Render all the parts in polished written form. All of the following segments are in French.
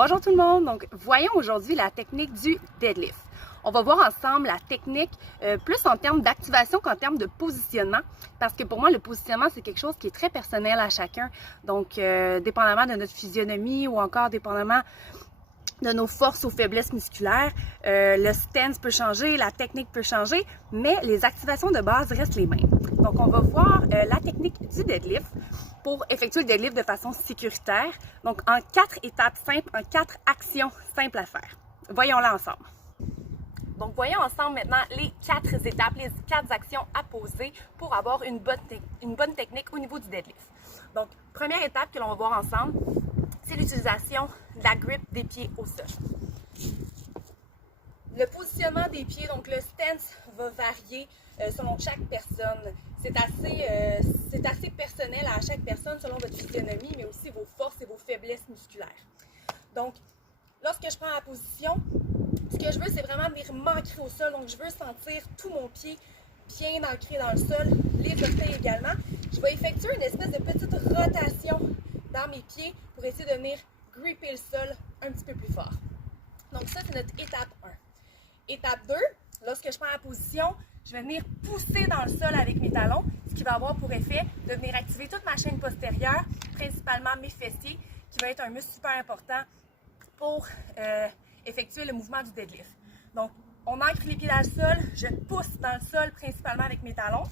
Bonjour tout le monde, donc voyons aujourd'hui la technique du deadlift. On va voir ensemble la technique plus en termes d'activation qu'en termes de positionnement, parce que pour moi le positionnement c'est quelque chose qui est très personnel à chacun, donc dépendamment de notre physionomie ou encore dépendamment de nos forces ou faiblesses musculaires, le stance peut changer, la technique peut changer, mais les activations de base restent les mêmes. Donc on va voir la technique du deadlift pour effectuer le deadlift de façon sécuritaire, donc en 4 étapes simples, en 4 actions simples à faire. Voyons-la ensemble. Donc voyons ensemble maintenant les 4 étapes, les 4 actions à poser pour avoir une bonne technique au niveau du deadlift. Donc première étape que l'on va voir ensemble, c'est l'utilisation de la grip des pieds au sol. Le positionnement des pieds, donc le stance, va varier selon chaque personne. C'est assez personnel à chaque personne selon votre physionomie, mais aussi vos forces et vos faiblesses musculaires. Donc, lorsque je prends la position, ce que je veux, c'est vraiment venir m'ancrer au sol. Donc, je veux sentir tout mon pied bien ancré dans le sol, les orteils également. Je vais effectuer une espèce de petite rotation dans mes pieds pour essayer de venir gripper le sol un petit peu plus fort. Donc ça, c'est notre étape 1. Étape 2, lorsque je prends la position, je vais venir pousser dans le sol avec mes talons, ce qui va avoir pour effet de venir activer toute ma chaîne postérieure, principalement mes fessiers, qui va être un muscle super important pour effectuer le mouvement du deadlift. Donc, on ancre les pieds dans le sol, je pousse dans le sol principalement avec mes talons.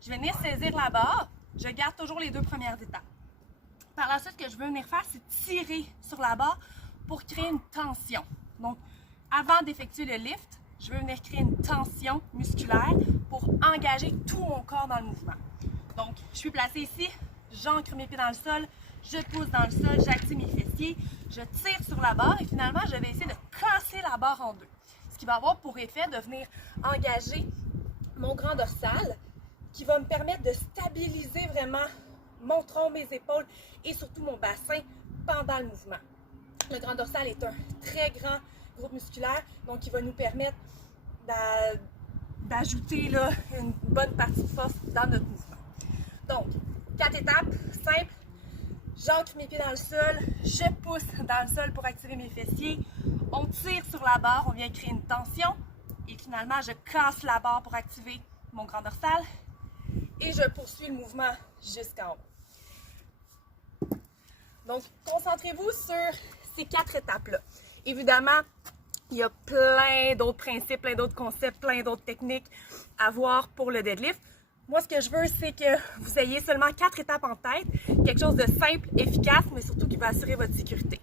Je vais venir saisir la barre, je garde toujours les 2 premières étapes. Par la suite, ce que je veux venir faire, c'est tirer sur la barre pour créer une tension. Donc, avant d'effectuer le lift, je veux venir créer une tension musculaire pour engager tout mon corps dans le mouvement. Donc, je suis placée ici, j'ancre mes pieds dans le sol, je pousse dans le sol, j'active mes fessiers, je tire sur la barre et finalement, je vais essayer de casser la barre en 2. Ce qui va avoir pour effet de venir engager mon grand dorsal qui va me permettre de stabiliser vraiment mon tronc, mes épaules et surtout mon bassin pendant le mouvement. Le grand dorsal est un très grand groupe musculaire, donc il va nous permettre d'ajouter une bonne partie de force dans notre mouvement. Donc, 4 étapes simples. J'ancre mes pieds dans le sol, je pousse dans le sol pour activer mes fessiers, on tire sur la barre, on vient créer une tension et finalement je casse la barre pour activer mon grand dorsal et je poursuis le mouvement jusqu'en haut. Donc, concentrez-vous sur ces 4 étapes-là. Évidemment, il y a plein d'autres principes, plein d'autres concepts, plein d'autres techniques à voir pour le deadlift. Moi, ce que je veux, c'est que vous ayez seulement 4 étapes en tête, quelque chose de simple, efficace, mais surtout qui va assurer votre sécurité.